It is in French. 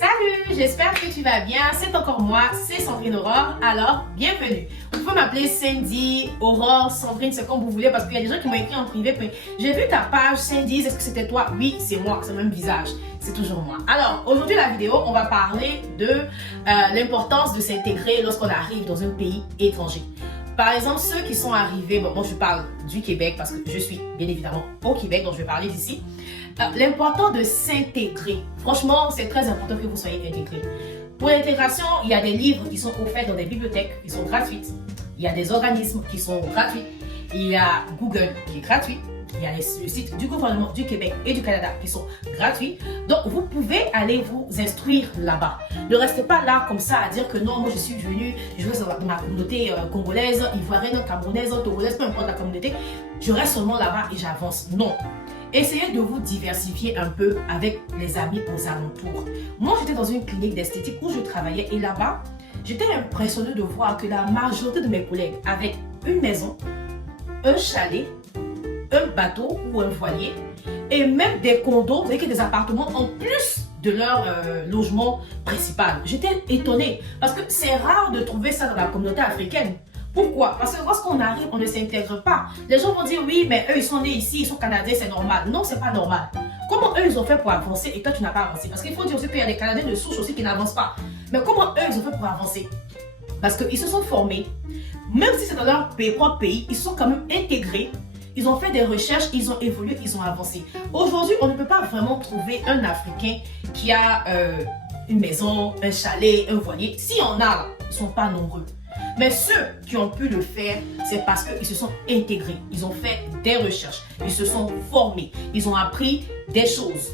Salut, j'espère que tu vas bien. C'est encore moi, c'est Sandrine Aurore. Alors, bienvenue. Vous pouvez m'appeler Cindy, Aurore, Sandrine, c'est comme vous voulez parce qu'il y a des gens qui m'ont écrit en privé. J'ai vu ta page, Cindy, est-ce que c'était toi? Oui, c'est moi, c'est le même visage. C'est toujours moi. Alors, aujourd'hui, la vidéo, on va parler de l'importance de s'intégrer lorsqu'on arrive dans un pays étranger. Par exemple, ceux qui sont arrivés, bon, moi je parle du Québec parce que je suis bien évidemment au Québec, donc je vais parler d'ici. L'important de s'intégrer. Franchement, c'est très important que vous soyez intégrés. Pour l'intégration, il y a des livres qui sont offerts dans des bibliothèques qui sont gratuites. Il y a des organismes qui sont gratuits. Il y a Google qui est gratuit. Il y a le site du gouvernement du Québec et du Canada qui sont gratuits. Donc, vous pouvez aller vous instruire là-bas. Ne restez pas là comme ça à dire que non, moi je suis venu, je reste dans ma communauté congolaise, ivoirienne, camerounaise, togolaise, peu importe la communauté. Je reste seulement là-bas et j'avance. Non. Essayez de vous diversifier un peu avec les amis aux alentours. Moi, j'étais dans une clinique d'esthétique où je travaillais et là-bas, j'étais impressionnée de voir que la majorité de mes collègues avaient une maison, un chalet, un bateau ou un voilier et même des condos, avec des appartements en plus de leur logement principal. J'étais étonnée parce que c'est rare de trouver ça dans la communauté africaine. Pourquoi? Parce que lorsqu'on arrive, on ne s'intègre pas. Les gens vont dire oui, mais eux ils sont nés ici, ils sont canadiens, c'est normal. Non, c'est pas normal. Comment eux ils ont fait pour avancer et toi tu n'as pas avancé? Parce qu'il faut dire aussi qu'il y a des Canadiens de souche aussi qui n'avancent pas. Mais comment eux ils ont fait pour avancer? Parce qu'ils se sont formés, même si c'est dans leur propre pays, ils sont quand même intégrés. Ils ont fait des recherches, ils ont évolué, ils ont avancé. Aujourd'hui, on ne peut pas vraiment trouver un Africain qui a une maison, un chalet, un voilier. Si on a, ils ne sont pas nombreux. Mais ceux qui ont pu le faire, c'est parce qu'ils se sont intégrés. Ils ont fait des recherches, ils se sont formés, ils ont appris des choses.